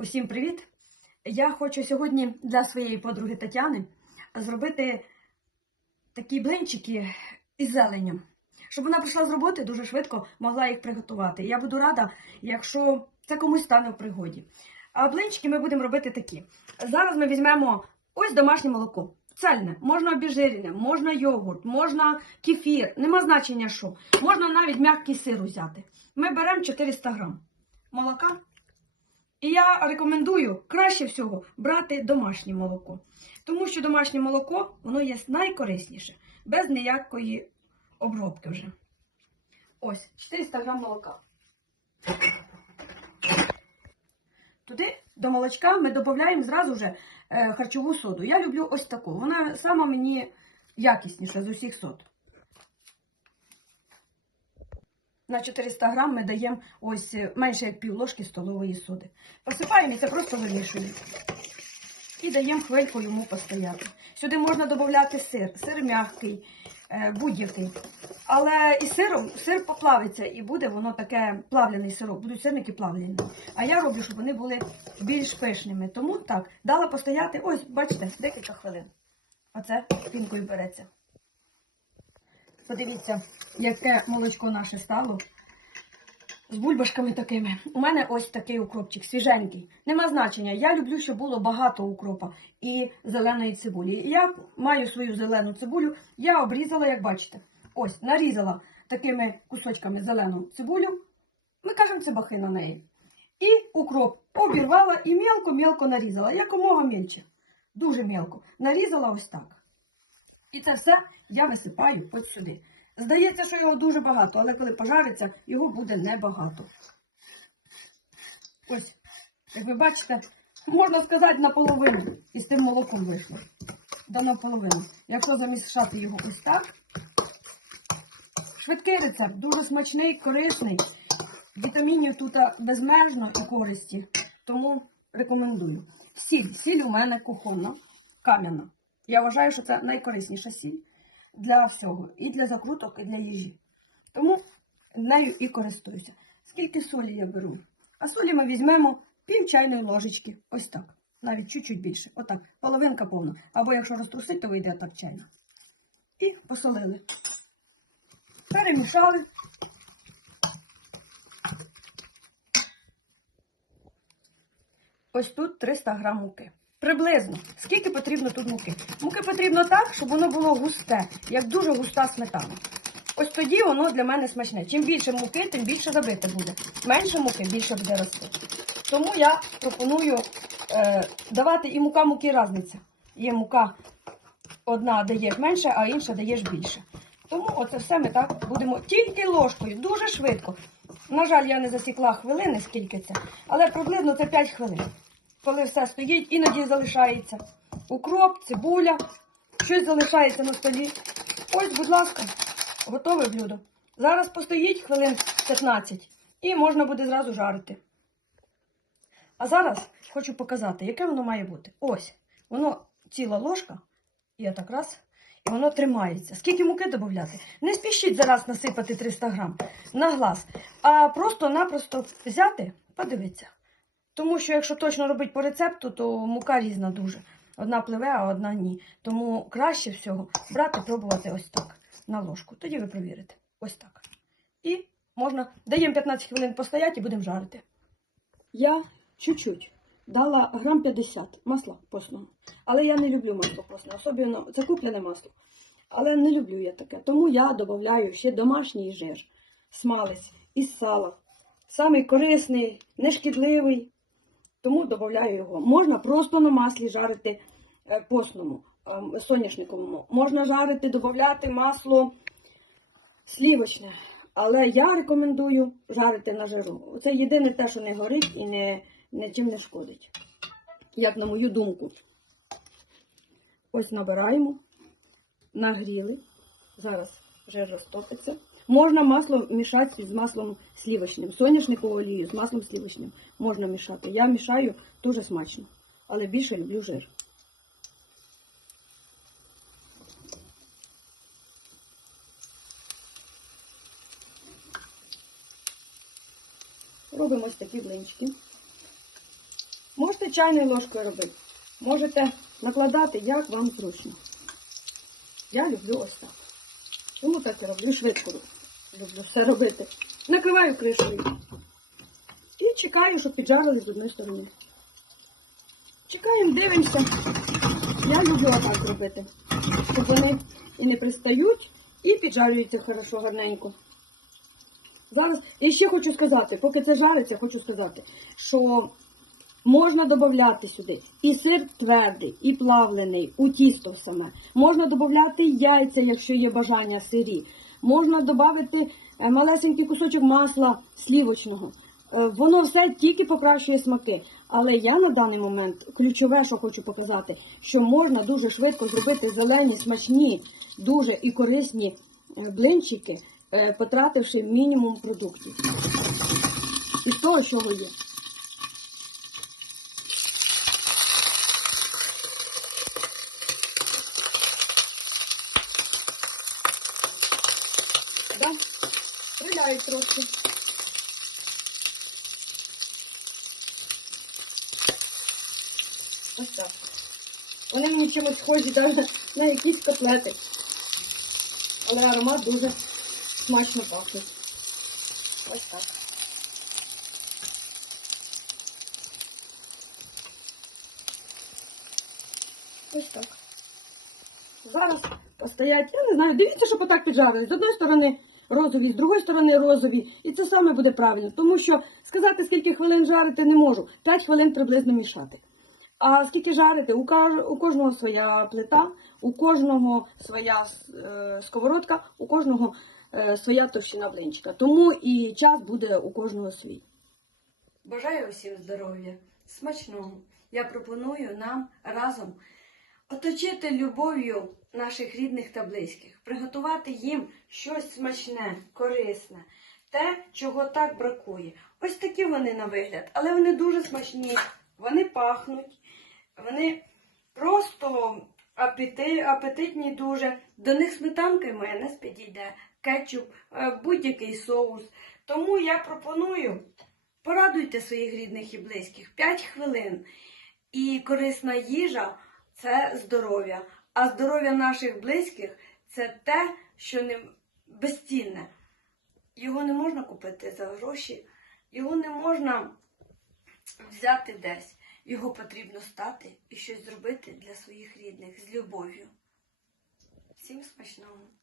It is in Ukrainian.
Усім привіт! Я хочу сьогодні для своєї подруги Тетяни зробити такі блинчики із зеленню, щоб вона прийшла з роботи дуже швидко могла їх приготувати. Я буду рада, якщо це комусь стане в пригоді. А блинчики ми будемо робити такі. Зараз ми візьмемо ось домашнє молоко. Цельне, можна обіжирене, можна йогурт, можна кефір, нема значення що. Можна навіть м'який сир взяти. Ми беремо 400 грам молока. І я рекомендую краще всього брати домашнє молоко. Тому що домашнє молоко воно є найкорисніше, без ніякої обробки вже. Ось, 400 грам молока. Туди до молочка ми додаємо зразу вже е, харчову соду. Я люблю ось таку. Вона сама мені якісніша з усіх сод. На 400 грам ми даємо ось е, менше як пів ложки столової соди. Посипаємо і це просто вимішуємо. І даємо хвильку йому постояти. Сюди можна додати сир, сир м'який, е, будь-який. Але і сиром сир поплавиться і буде воно таке плавлений сирок, будуть сирники плавлені. А я роблю, щоб вони були більш пишними. Тому так, дала постояти, ось, бачите, декілька хвилин. Оце пінкою береться. Подивіться, яке молочко наше стало. З бульбашками такими. У мене ось такий укропчик, свіженький. Нема значення. Я люблю, щоб було багато укропа і зеленої цибулі. Я маю свою зелену цибулю, я обрізала, як бачите. Ось, нарізала такими кусочками зелену цибулю. Ми кажемо цибахи на неї. І укроп обірвала і мелко-мелко нарізала. Якомога мельче. Дуже мелко. Нарізала ось так. І це все я висипаю ось сюди. Здається, що його дуже багато, але коли пожариться, його буде небагато. Ось, як ви бачите, можна сказати, наполовину. І з тим молоком вийшло. До наполовину. Якщо замішати його ось так. Швидкий рецепт, дуже смачний, корисний. Вітамінів тут безмежно і користі. Тому рекомендую. Сіль. Сіль у мене кухонна, кам'яна. Я вважаю, що це найкорисніша сіль для всього. І для закруток, і для їжі. Тому нею і користуюся. Скільки солі я беру? А солі ми візьмемо пів чайної ложечки. Ось так. Навіть чуть-чуть більше. Отак. Половинка повна. Або якщо розтрусити, то вийде так чайна. І посолили. Перемішали. Ось тут 300 грам муки. Приблизно. Скільки потрібно тут муки? Муки потрібно так, щоб воно було густе, як дуже густа сметана. Ось тоді воно для мене смачне. Чим більше муки, тим більше забите буде. Менше муки, більше буде рости. Тому я пропоную е, давати і мука муки різниця. Є мука одна даєш менше, а інша даєш більше. Тому оце все ми так будемо тільки ложкою, дуже швидко. На жаль, я не засікла хвилини, скільки це, але приблизно це 5 хвилин. Коли все стоїть, іноді залишається укроп, цибуля, щось залишається на столі. Ось, будь ласка, готове блюдо. Зараз постоїть хвилин 15 і можна буде зразу жарити. А зараз хочу показати, яке воно має бути. Ось, воно ціла ложка, я так раз, і воно тримається. Скільки муки додати? Не спішіть зараз насипати 300 грам на глаз, а просто-напросто взяти, подивитися. Тому що, якщо точно робити по рецепту, то мука різна дуже. Одна пливе, а одна ні. Тому краще всього брати, пробувати ось так на ложку. Тоді ви провірите. Ось так. І можна даємо 15 хвилин постояти і будемо жарити. Я чуть-чуть дала грам 50 масла постного. Але я не люблю масло постне, особливо це куплене масло. Але не люблю я таке. Тому я додаю ще домашній жир, смалець із сала. Самий корисний, нешкідливий. Тому додаю його. Можна просто на маслі жарити е, постному, е, соняшниковому. Можна жарити, додати масло слівочне. Але я рекомендую жарити на жиру. Це єдине те, що не горить і не, нічим не шкодить. Як на мою думку. Ось набираємо, нагріли. Зараз жир розтопиться. Можна масло мішати з маслом слівочним. Соняшникову олію з маслом слівочним можна мішати. Я мішаю дуже смачно, але більше люблю жир. Робимо ось такі блинчики. Можете чайною ложкою робити. Можете накладати, як вам зручно. Я люблю ось так. Чому так я роблю? Швидко люблю все робити. Накриваю кришкою. І чекаю, щоб піджарили з одної сторони. Чекаємо, дивимося. Я люблю отак робити. Щоб вони і не пристають, і піджарюються хорошо, гарненько. Зараз і ще хочу сказати, поки це жариться, хочу сказати, що можна додати сюди і сир твердий, і плавлений, у тісто саме. Можна додати яйця, якщо є бажання сирі. Можна додати е, малесенький кусочок масла слівочного. Е, Воно все тільки покращує смаки. Але я на даний момент ключове, що хочу показати, що можна дуже швидко зробити зелені, смачні, дуже і корисні е, блинчики, потративши мінімум продуктів. І того, чого є. Да? Стріляють трошки. Ось так. Вони мені чимось схожі навіть на якісь котлети. Але аромат дуже смачно пахне. Ось так. Ось так. Зараз постоять, я не знаю, дивіться, щоб отак піджарили. З одної сторони розові, з другої сторони розові. І це саме буде правильно. Тому що сказати, скільки хвилин жарити не можу. 5 хвилин приблизно мішати. А скільки жарити? У, кожного своя плита, у кожного своя е, сковородка, у кожного е, своя товщина блинчика. Тому і час буде у кожного свій. Бажаю усім здоров'я, смачного. Я пропоную нам разом оточити любов'ю наших рідних та близьких, приготувати їм щось смачне, корисне, те, чого так бракує. Ось такі вони на вигляд, але вони дуже смачні, вони пахнуть, вони просто апети, апетитні дуже. До них сметанка і майонез підійде, кетчуп, е, будь-який соус. Тому я пропоную порадуйте своїх рідних і близьких 5 хвилин. І корисна їжа це здоров'я. А здоров'я наших близьких це те, що не безцінне. Його не можна купити за гроші, його не можна взяти десь. Його потрібно стати і щось зробити для своїх рідних з любов'ю. Всім смачного!